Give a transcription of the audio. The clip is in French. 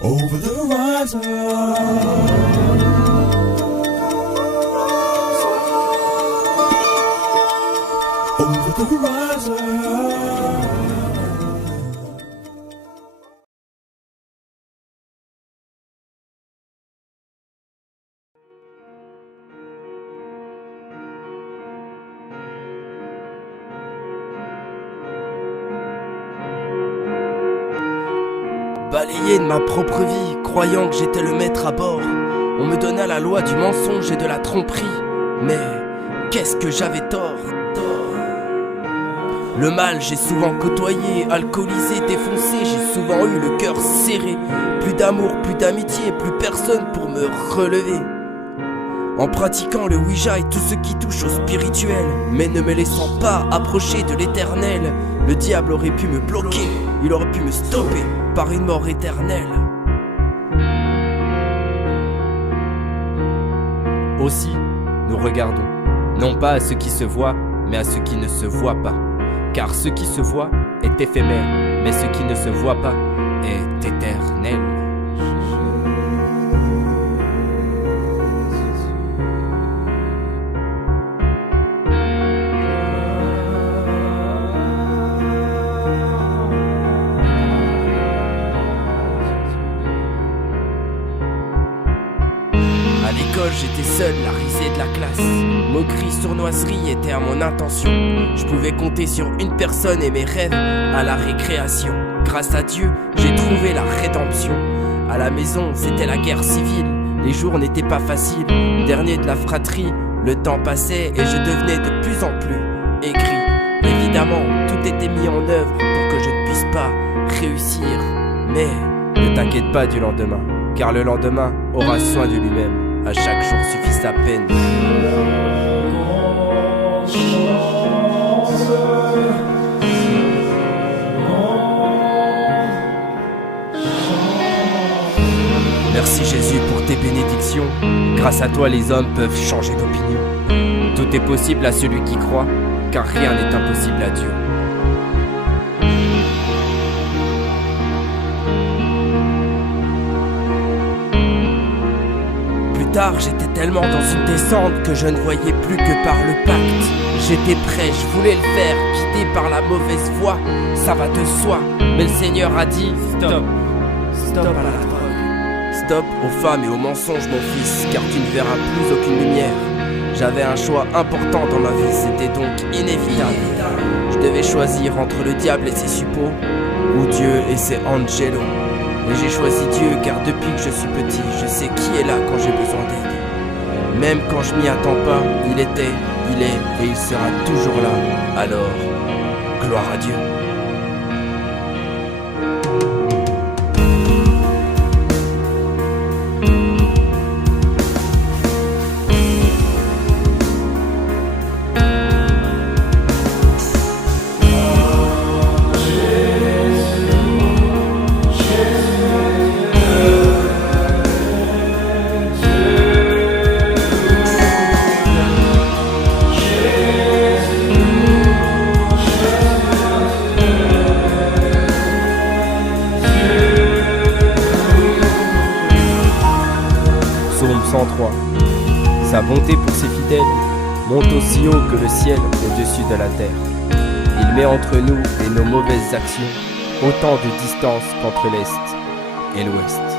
Over the horizon. Over the horizon. Balayé de ma propre vie, croyant que j'étais le maître à bord. On me donna la loi du mensonge et de la tromperie. Mais qu'est-ce que j'avais tort. Le mal j'ai souvent côtoyé, alcoolisé, défoncé. J'ai souvent eu le cœur serré. Plus d'amour, plus d'amitié, plus personne pour me relever. En pratiquant le Ouija et tout ce qui touche au spirituel, mais ne me laissant pas approcher de l'éternel. Le diable aurait pu me bloquer, il aurait pu me stopper par une mort éternelle. Aussi, nous regardons, non pas à ce qui se voit, mais à ce qui ne se voit pas. Car ce qui se voit est éphémère, mais ce qui ne se voit pas est éternel. À l'école, j'étais seul, la risée de la classe. Moquerie, sournoiserie était à mon intention. Je pouvais compter sur une personne et mes rêves à la récréation. Grâce à Dieu, j'ai trouvé la rédemption. À la maison, c'était la guerre civile. Les jours n'étaient pas faciles. Dernier de la fratrie, le temps passait et je devenais de plus en plus aigri. Évidemment, tout était mis en œuvre pour que je ne puisse pas réussir. Mais ne t'inquiète pas du lendemain, car le lendemain aura soin de lui-même. À chaque jour suffit sa peine. Merci Jésus pour tes bénédictions. Grâce à toi les hommes peuvent changer d'opinion. Tout est possible à celui qui croit, car rien n'est impossible à Dieu. Plus tard, j'étais tellement dans une descente que je ne voyais plus que par le pacte. J'étais prêt, je voulais le faire, guidé par la mauvaise voie. Ça va de soi, mais le Seigneur a dit stop. Stop à la drogue. Stop aux femmes et aux mensonges, mon fils, car tu ne verras plus aucune lumière. J'avais un choix important dans ma vie, c'était donc inévitable. Je devais choisir entre le diable et ses suppôts, ou Dieu et ses angelos. Et j'ai choisi Dieu car depuis que je suis petit, je sais qui est là quand j'ai besoin d'aide. Même quand je m'y attends pas, il était, il est et il sera toujours là. Alors, gloire à Dieu. Psaume 103. Sa bonté pour ses fidèles monte aussi haut que le ciel au-dessus de la terre. Il met entre nous et nos mauvaises actions autant de distance qu'entre l'Est et l'Ouest.